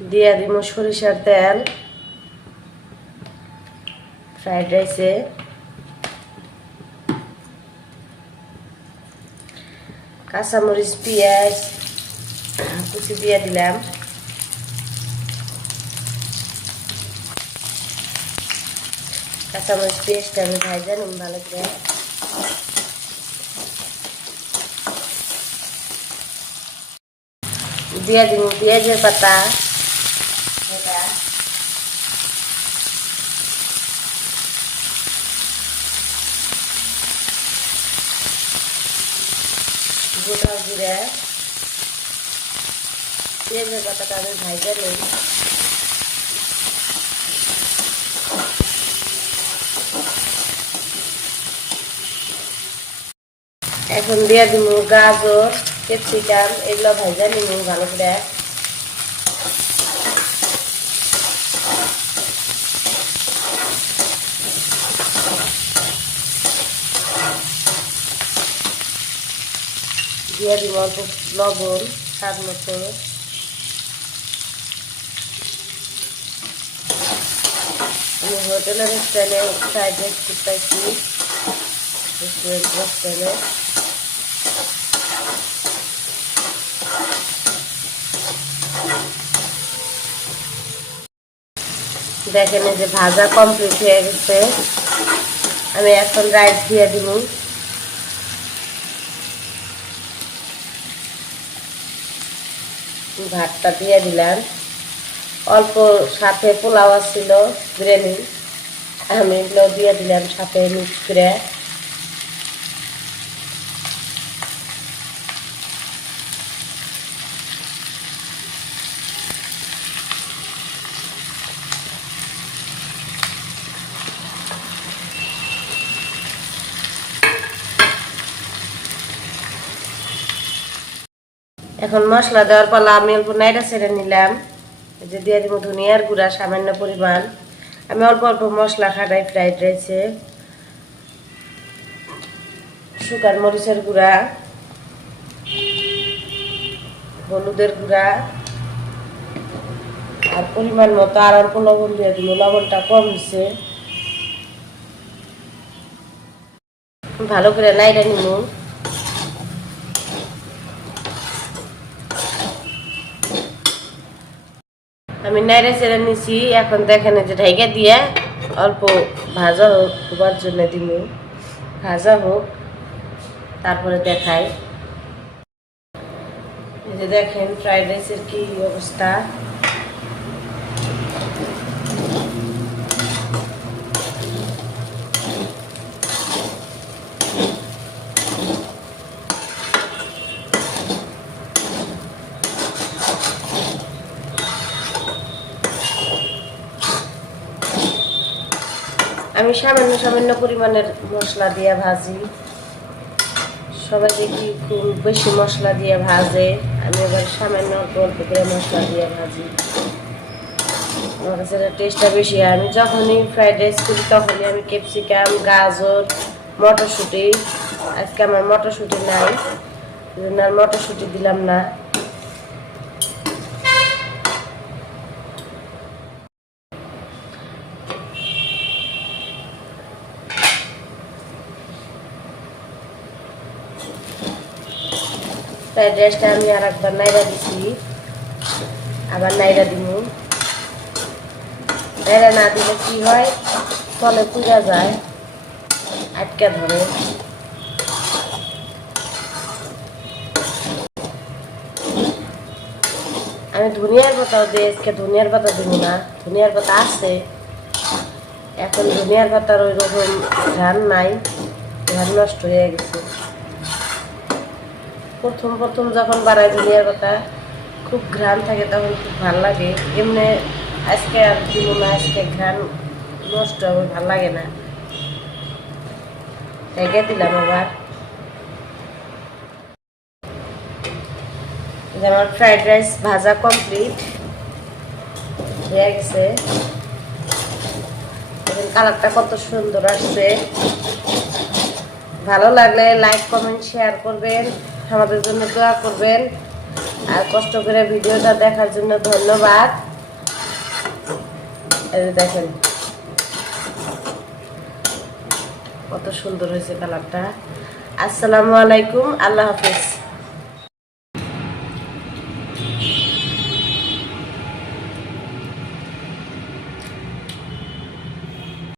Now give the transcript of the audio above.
দিয়ে দিব সরিষার তেল ফ্রাইড রাইসে। কাঁচামরিচ পেঁয়াজ কুচি দিয়ে দিলাম। কাঁচামরিচ পেস্টটা আমি ভাজা নিম ভালো করে। দিয়ে দিব পেঁয়াজের পাতা, গোটা জিরা, পেঁয়াজের পাতাটা আমি ভাজা নিই। এখন দিয়ে দিব গাজর ক্যাপসিকাম, এগুলো ভাজা নিব ভালো করে। দিয়ে দিব অল্প লবণ স্বাদ মতো। আমি হোটেলের স্টাইলে ফ্রাইড রাইস করতেছি, রেস্টুরেন্ট স্টাইলে। দেখেন যে ভাজা কমপ্লিট হয়ে গেছে। আমি এখন রাইস দিয়ে দিব। ভাতটা দিয়ে দিলাম। অল্প সাথে পোলাও ছিল বিরিয়ানি, আমি এগুলো দিয়ে দিলাম সাথে মিক্স করে। এখন মশলা দেওয়ার পালা। আমি অল্প নাইড়া ছেড়ে নিলাম। যে দিয়ে দিব ধনিয়ার গুঁড়া সামান্য পরিমাণ। আমি অল্প অল্প মশলা খাটাই ফ্রাইড রাইসে। শুকান মরিচের গুঁড়া, হলুদের গুঁড়া, আর পরিমাণ মতো আর অল্প লবণ দিয়ে দিব। লবণটা কম দিছে। ভালো করে নাইড়া নিব। আমি নাইড়া ছেড়ে নিছি। এখন দেখেন যে ঢাইকা দিয়ে অল্প ভাজা হোক হবার জন্য দিব। ভাজা হোক তারপরে দেখাই। এই যে দেখেন ফ্রাইড রাইসের কি অবস্থা। আমি সামান্য সামান্য পরিমাণের মশলা দিয়ে ভাজি। সবাই দেখি খুব বেশি মশলা দিয়ে ভাজে, আমি এবার সামান্য অল্প অল্প করে মশলা দিয়ে ভাজি। আমার কাছে টেস্টটা বেশি। আমি যখনই ফ্রাইড রাইস করি তখনই আমি ক্যাপসিকাম, গাজর, মটরশুঁটি, আজকে আমার মটরশুঁটি নাই, আর মটরশুঁটি দিলাম না। ফ্রাইড রাইসটা আমি আর একবার নাইড়া দিছি, আবার নাইড়া দিব। নাইড়া না দিলে কি হয়, তলে পুড়া যায়, আটকে ধরে। আমি ধনিয়ার পাতাও দিই, আজকে ধনিয়ার পাতা দিব না। ধনিয়ার পাতা আছে, এখন ধনিয়ার পাতার ওই রকম ঘ্রাণ নাই, ঘ্রাণ নষ্ট হয়ে গেছে। প্রথম প্রথম যখন বানাই ধনিয়ার পাতা খুব ঘ্রাণ থাকে, তখন খুব ভালো লাগে। এমনি আজকে আর দিব না, আজকে ঘ্রাণ নষ্ট হবে, ভালো লাগে না, ঢেকে দিলাম। আবার আমার ফ্রাইড রাইস ভাজা কমপ্লিট হয়ে গেছে। কালারটা কত সুন্দর আসছে। ভালো লাগলে লাইক কমেন্ট শেয়ার করবেন, আমাদের জন্য দোয়া করবেন। আর কষ্ট করে ভিডিওটা দেখার জন্য ধন্যবাদ। এই যে দেখেন কত সুন্দর হয়েছে কালারটা। আসসালামু আলাইকুম, আল্লাহ হাফেজ।